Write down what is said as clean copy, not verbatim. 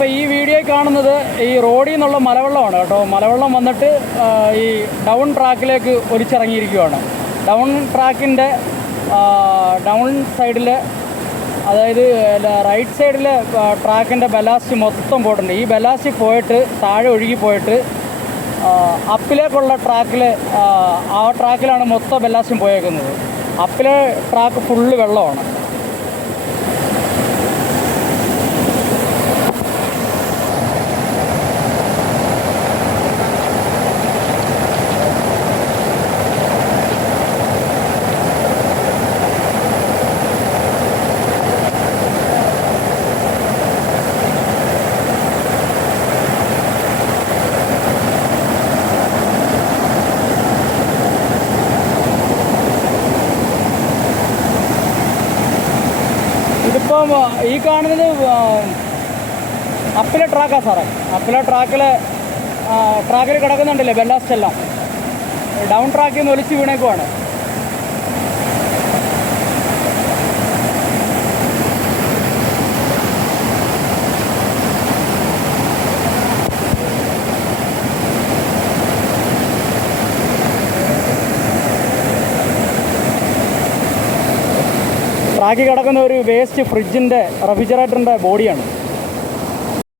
ഇപ്പോൾ ഈ വീഡിയോ കാണുന്നത് ഈ റോഡിൽ നിന്നുള്ള മലവെള്ളമാണ് കേട്ടോ. മലവെള്ളം വന്നിട്ട് ഈ ഡൗൺ ട്രാക്കിലേക്ക് ഒലിച്ചിറങ്ങിയിരിക്കുകയാണ്. ഡൗൺ ട്രാക്കിൻ്റെ ഡൗൺ സൈഡിൽ, അതായത് റൈറ്റ് സൈഡിലെ ട്രാക്കിൻ്റെ ബലാസ്റ്റ് മൊത്തം പോയിട്ടുണ്ട്. ഈ ബലാസ്റ്റ് പോയിട്ട് താഴെ ഒഴുകി പോയിട്ട് അപ്പിലേക്കുള്ള ട്രാക്കിൽ, ആ ട്രാക്കിലാണ് മൊത്തം ബലാസ്റ്റും പോയേക്കുന്നത്. അപ്പിലെ ട്രാക്ക് ഫുള്ള് വെള്ളമാണ്. ഇതിപ്പം ഈ കാണുന്നത് അപ്പിലെ ട്രാക്കാണ് സാറേ. അപ്പിലെ ട്രാക്കിൽ കിടക്കുന്നുണ്ടല്ലേ ബെല്ലാസ്റ്റ് എല്ലാം. ഡൗൺ ട്രാക്കിൽ നിന്ന് ഒലിച്ച് വീണേക്കുവാണ്. ട്രാക്കിൽ കിടക്കുന്ന ഒരു വേസ്റ്റ് ഫ്രിഡ്ജിൻ്റെ റെഫ്രിജറേറ്ററിൻ്റെ ബോഡിയാണ്.